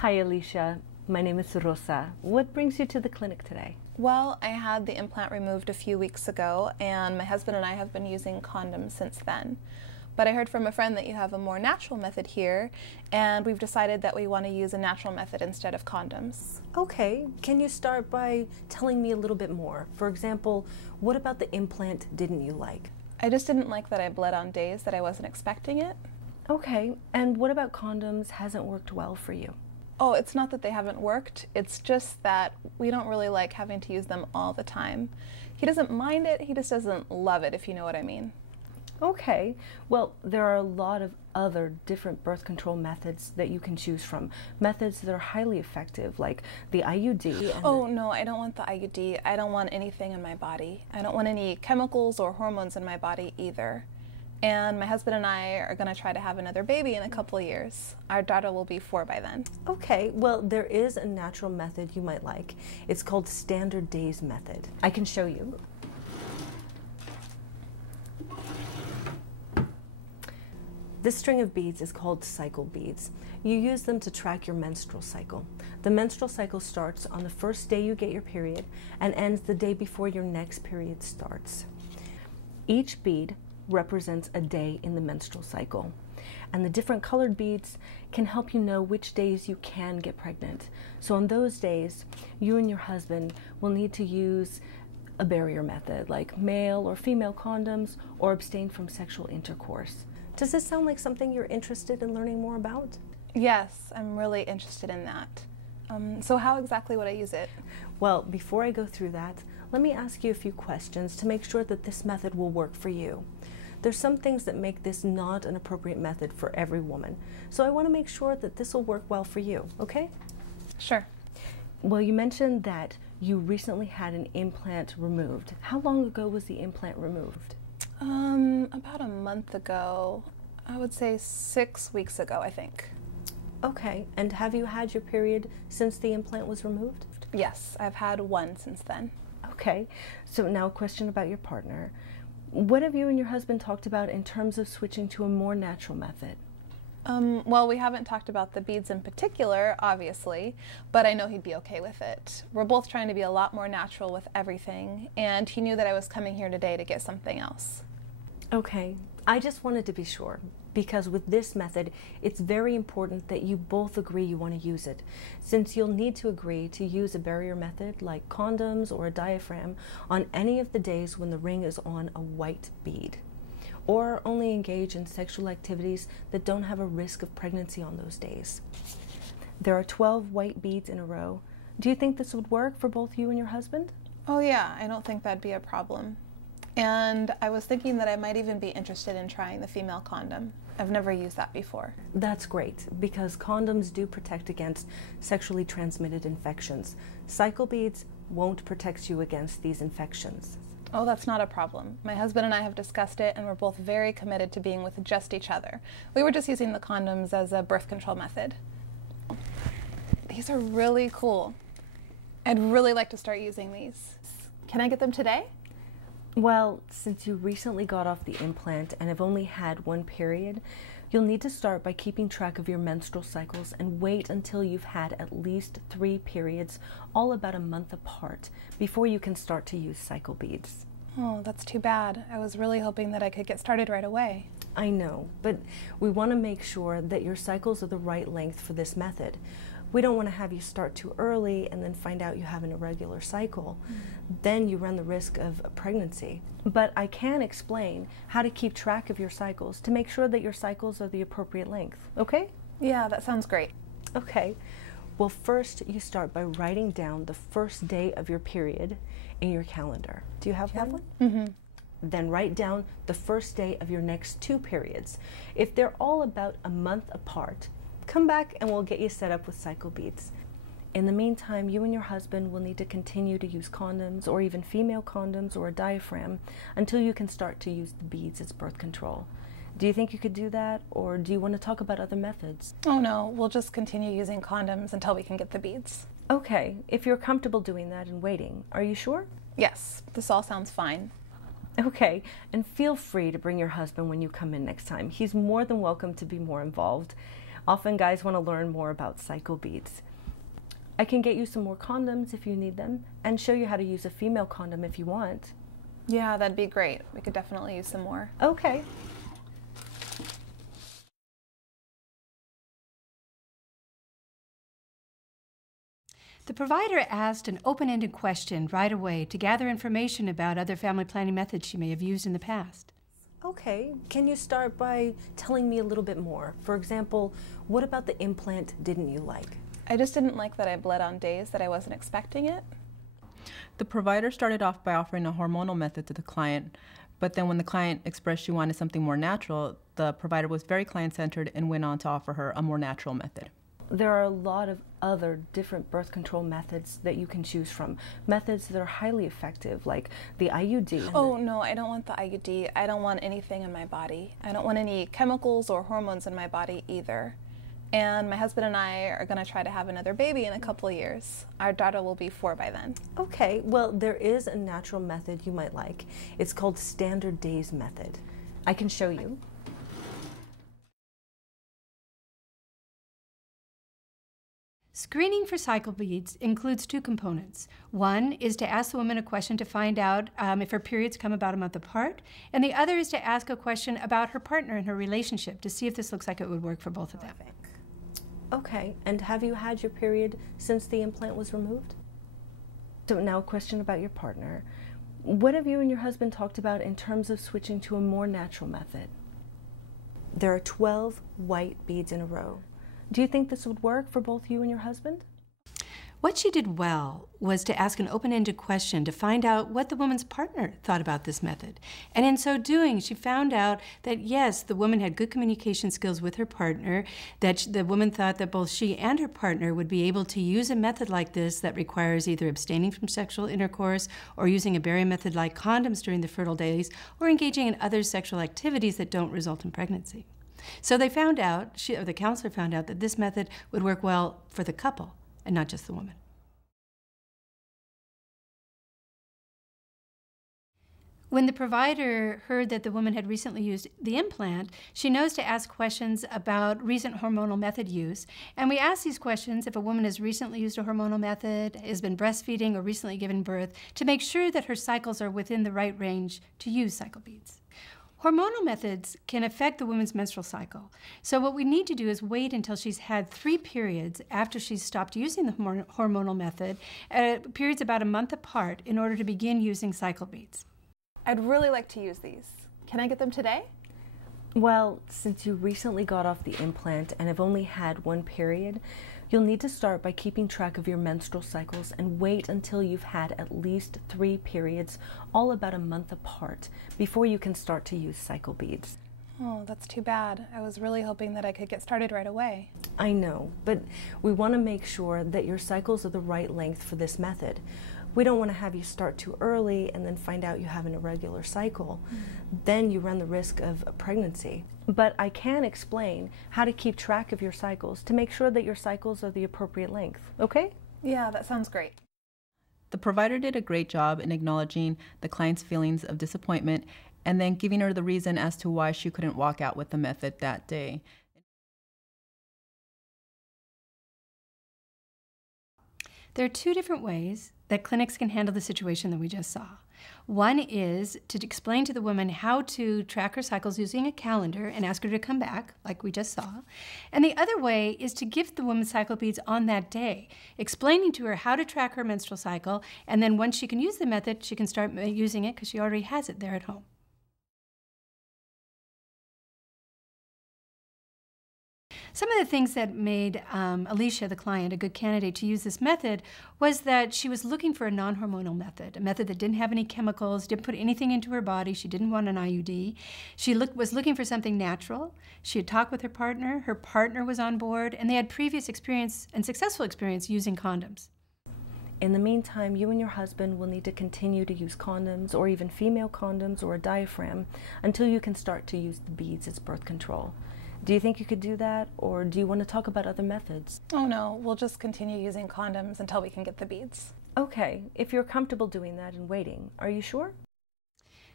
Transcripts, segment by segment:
Hi, Alicia. My name is Rosa. What brings you to the clinic today? Well, I had the implant removed a few weeks ago, and my husband and I have been using condoms since then. But I heard from a friend that you have a more natural method here, and we've decided that we want to use a natural method instead of condoms. Okay, can you start by telling me a little bit more? For example, what about the implant didn't you like? I just didn't like that I bled on days that I wasn't expecting it. Okay, and what about condoms hasn't worked well for you? Oh, it's not that they haven't worked, it's just that we don't really like having to use them all the time. He doesn't mind it, he just doesn't love it, if you know what I mean. Okay, well, there are a lot of other different birth control methods that you can choose from. Methods that are highly effective, like the IUD. Oh, no, I don't want the IUD. I don't want anything in my body. I don't want any chemicals or hormones in my body either. And my husband and I are going to try to have another baby in a couple of years. Our daughter will be 4 by then. Okay, well, there is a natural method you might like. It's called standard days method. I can show you. This string of beads is called CycleBeads. You use them to track your menstrual cycle. The menstrual cycle starts on the first day you get your period and ends the day before your next period starts. Each bead represents a day in the menstrual cycle, and the different colored beads can help you know which days you can get pregnant. So on those days, you and your husband will need to use a barrier method like male or female condoms or abstain from sexual intercourse. Does this sound like something you're interested in learning more about? Yes, I'm really interested in that. So how exactly would I use it? Well, before I go through that, let me ask you a few questions to make sure that this method will work for you. There's some things that make this not an appropriate method for every woman, so I want to make sure that this will work well for you, okay? Sure. Well, you mentioned that you recently had an implant removed. How long ago was the implant removed? About a month ago. I would say 6 weeks ago, I think. Okay, and have you had your period since the implant was removed? Yes, I've had one since then. Okay, so now a question about your partner. What have you and your husband talked about in terms of switching to a more natural method? Well, we haven't talked about the beads in particular, obviously, but I know he'd be okay with it. We're both trying to be a lot more natural with everything, and he knew that I was coming here today to get something else. Okay, I just wanted to be sure, because with this method, it's very important that you both agree you want to use it, since you'll need to agree to use a barrier method like condoms or a diaphragm on any of the days when the ring is on a white bead, or only engage in sexual activities that don't have a risk of pregnancy on those days. There are 12 white beads in a row. Do you think this would work for both you and your husband? Oh yeah, I don't think that'd be a problem. And I was thinking that I might even be interested in trying the female condom. I've never used that before. That's great, because condoms do protect against sexually transmitted infections. CycleBeads won't protect you against these infections. Oh, that's not a problem. My husband and I have discussed it, and we're both very committed to being with just each other. We were just using the condoms as a birth control method. These are really cool. I'd really like to start using these. Can I get them today? Well, since you recently got off the implant and have only had one period, you'll need to start by keeping track of your menstrual cycles and wait until you've had at least 3 periods, all about a month apart, before you can start to use CycleBeads. Oh, that's too bad. I was really hoping that I could get started right away. I know, but we want to make sure that your cycles are the right length for this method. We don't want to have you start too early and then find out you have an irregular cycle. Then you run the risk of a pregnancy. But I can explain how to keep track of your cycles to make sure that your cycles are the appropriate length, okay? Yeah, that sounds great. Okay. Well, first you start by writing down the first day of your period in your calendar. Do you have one? Mm-hmm. Then write down the first day of your next 2 periods. If they're all about a month apart, come back and we'll get you set up with CycleBeads. In the meantime, you and your husband will need to continue to use condoms or even female condoms or a diaphragm until you can start to use the beads as birth control. Do you think you could do that, or do you want to talk about other methods? Oh no, we'll just continue using condoms until we can get the beads. Okay, if you're comfortable doing that and waiting, are you sure? Yes, this all sounds fine. Okay, and feel free to bring your husband when you come in next time. He's more than welcome to be more involved. Often guys want to learn more about CycleBeads. I can get you some more condoms if you need them, and show you how to use a female condom if you want. Yeah, that'd be great. We could definitely use some more. Okay. The provider asked an open-ended question right away to gather information about other family planning methods she may have used in the past. Okay, can you start by telling me a little bit more? For example, what about the implant didn't you like? I just didn't like that I bled on days that I wasn't expecting it. The provider started off by offering a hormonal method to the client, but then when the client expressed she wanted something more natural, the provider was very client-centered and went on to offer her a more natural method. There are a lot of other different birth control methods that you can choose from. Methods that are highly effective, like the IUD. Oh, no, I don't want the IUD. I don't want anything in my body. I don't want any chemicals or hormones in my body either. And my husband and I are going to try to have another baby in a couple of years. Our daughter will be 4 by then. Okay, well, there is a natural method you might like. It's called Standard Days Method. I can show you. Screening for CycleBeads includes 2 components. One is to ask the woman a question to find out if her periods come about a month apart, and the other is to ask a question about her partner and her relationship to see if this looks like it would work for both of them. Okay, and have you had your period since the implant was removed? So now a question about your partner. What have you and your husband talked about in terms of switching to a more natural method? There are 12 white beads in a row. Do you think this would work for both you and your husband? What she did well was to ask an open-ended question to find out what the woman's partner thought about this method. And in so doing, she found out that yes, the woman had good communication skills with her partner, that the woman thought that both she and her partner would be able to use a method like this that requires either abstaining from sexual intercourse or using a barrier method like condoms during the fertile days or engaging in other sexual activities that don't result in pregnancy. So they found out, the counselor found out that this method would work well for the couple and not just the woman. When the provider heard that the woman had recently used the implant, she knows to ask questions about recent hormonal method use. And we ask these questions if a woman has recently used a hormonal method, has been breastfeeding, or recently given birth, to make sure that her cycles are within the right range to use CycleBeads. Hormonal methods can affect the woman's menstrual cycle. So what we need to do is wait until she's had 3 periods after she's stopped using the hormonal method, periods about a month apart, in order to begin using CycleBeads. I'd really like to use these. Can I get them today? Well, since you recently got off the implant and have only had 1 period, you'll need to start by keeping track of your menstrual cycles and wait until you've had at least 3 periods, all about a month apart, before you can start to use CycleBeads. Oh, that's too bad. I was really hoping that I could get started right away. I know, but we want to make sure that your cycles are the right length for this method. We don't want to have you start too early and then find out you have an irregular cycle. Then you run the risk of a pregnancy. But I can explain how to keep track of your cycles to make sure that your cycles are the appropriate length, okay? Yeah, that sounds great. The provider did a great job in acknowledging the client's feelings of disappointment and then giving her the reason as to why she couldn't walk out with the method that day. There are 2 different ways that clinics can handle the situation that we just saw. One is to explain to the woman how to track her cycles using a calendar and ask her to come back, like we just saw. And the other way is to give the woman CycleBeads on that day, explaining to her how to track her menstrual cycle, and then once she can use the method, she can start using it because she already has it there at home. Some of the things that made Alicia, the client, a good candidate to use this method was that she was looking for a non-hormonal method, a method that didn't have any chemicals, didn't put anything into her body. She didn't want an IUD. She was looking for something natural. She had talked with her partner was on board, and they had previous experience and successful experience using condoms. In the meantime, you and your husband will need to continue to use condoms or even female condoms or a diaphragm until you can start to use the beads as birth control. Do you think you could do that, or do you want to talk about other methods? Oh no, we'll just continue using condoms until we can get the beads. Okay, if you're comfortable doing that and waiting, are you sure?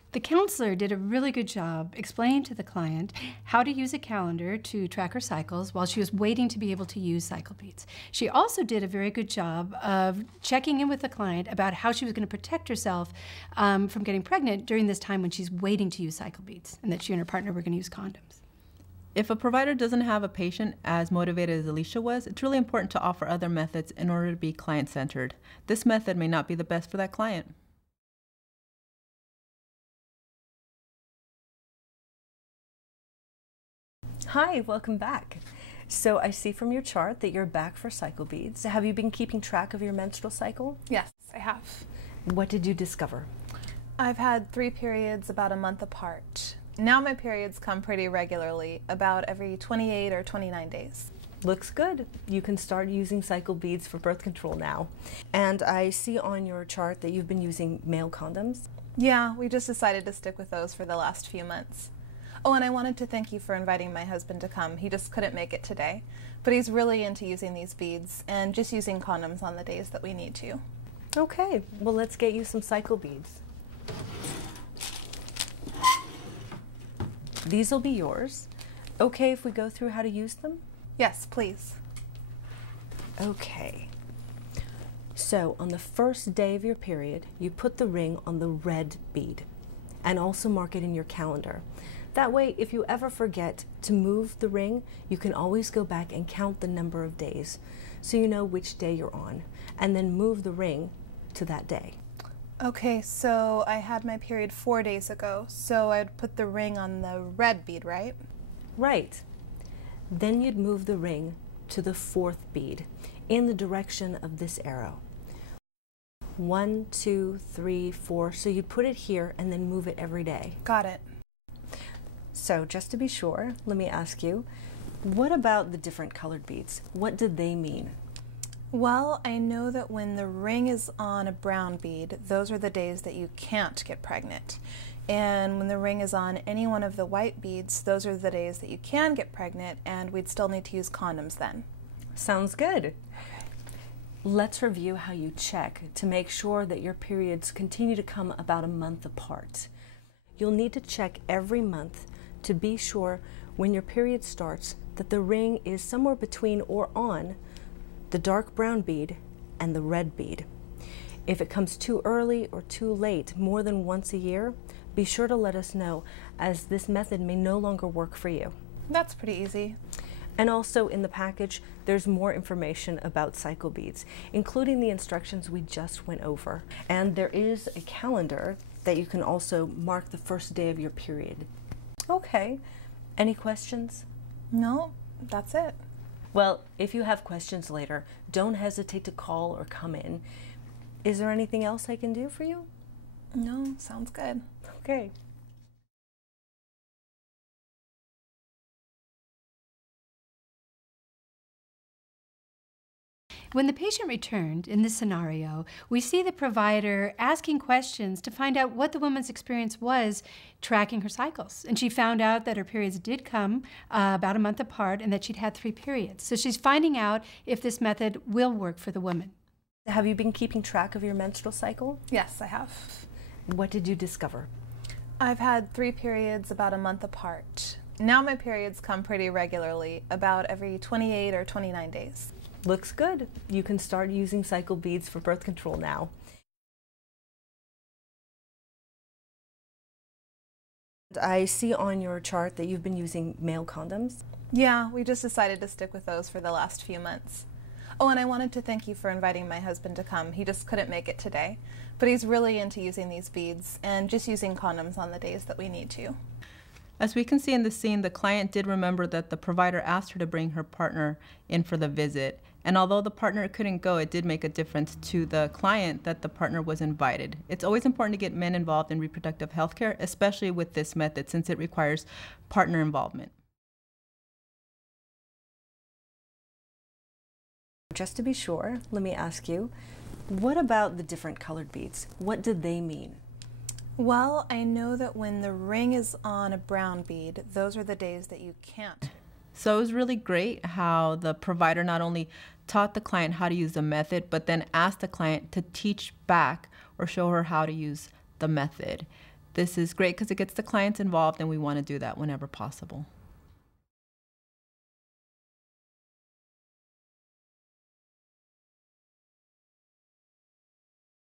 The counselor did a really good job explaining to the client how to use a calendar to track her cycles while she was waiting to be able to use CycleBeads. She also did a very good job of checking in with the client about how she was going to protect herself from getting pregnant during this time when she's waiting to use CycleBeads, and that she and her partner were going to use condoms. If a provider doesn't have a patient as motivated as Alicia was, it's really important to offer other methods in order to be client-centered. This method may not be the best for that client. Hi, welcome back. So I see from your chart that you're back for CycleBeads. Have you been keeping track of your menstrual cycle? Yes, I have. What did you discover? I've had 3 periods about a month apart. Now my periods come pretty regularly, about every 28 or 29 days. Looks good. You can start using CycleBeads for birth control now. And I see on your chart that you've been using male condoms. Yeah, we just decided to stick with those for the last few months. Oh, and I wanted to thank you for inviting my husband to come. He just couldn't make it today. But he's really into using these beads and just using condoms on the days that we need to. Okay, well let's get you some CycleBeads. These will be yours. Okay if we go through how to use them? Yes, please. Okay. So on the first day of your period, you put the ring on the red bead and also mark it in your calendar. That way, if you ever forget to move the ring, you can always go back and count the number of days so you know which day you're on, and then move the ring to that day. Okay, so I had my period 4 days ago, so I'd put the ring on the red bead, right? Right. Then you'd move the ring to the 4th bead in the direction of this arrow. 1, 2, 3, 4. So you'd put it here and then move it every day. Got it. So just to be sure, let me ask you, what about the different colored beads? What did they mean? Well, I know that when the ring is on a brown bead, those are the days that you can't get pregnant. And when the ring is on any one of the white beads, those are the days that you can get pregnant, and we'd still need to use condoms then. Sounds good. Let's review how you check to make sure that your periods continue to come about a month apart. You'll need to check every month to be sure when your period starts that the ring is somewhere between or on the dark brown bead and the red bead. If it comes too early or too late more than once a year, be sure to let us know, as this method may no longer work for you. That's pretty easy. And also in the package, there's more information about CycleBeads, including the instructions we just went over. And there is a calendar that you can also mark the first day of your period. Okay. Any questions? No, that's it. Well, if you have questions later, don't hesitate to call or come in. Is there anything else I can do for you? No, sounds good. Okay. When the patient returned, in this scenario, we see the provider asking questions to find out what the woman's experience was tracking her cycles. And she found out that her periods did come about a month apart and that she'd had 3 periods. So she's finding out if this method will work for the woman. Have you been keeping track of your menstrual cycle? Yes, I have. What did you discover? I've had 3 periods about a month apart. Now my periods come pretty regularly, about every 28 or 29 days. Looks good. You can start using CycleBeads for birth control now. I see on your chart that you've been using male condoms. Yeah, we just decided to stick with those for the last few months. Oh, and I wanted to thank you for inviting my husband to come. He just couldn't make it today. But he's really into using these beads and just using condoms on the days that we need to. As we can see in the scene, the client did remember that the provider asked her to bring her partner in for the visit. And although the partner couldn't go, it did make a difference to the client that the partner was invited. It's always important to get men involved in reproductive health care, especially with this method, since it requires partner involvement. Just to be sure, let me ask you, what about the different colored beads? What did they mean? Well, I know that when the ring is on a brown bead, those are the days that you can't. So it was really great how the provider not only taught the client how to use the method, but then asked the client to teach back or show her how to use the method. This is great because it gets the clients involved, and we want to do that whenever possible.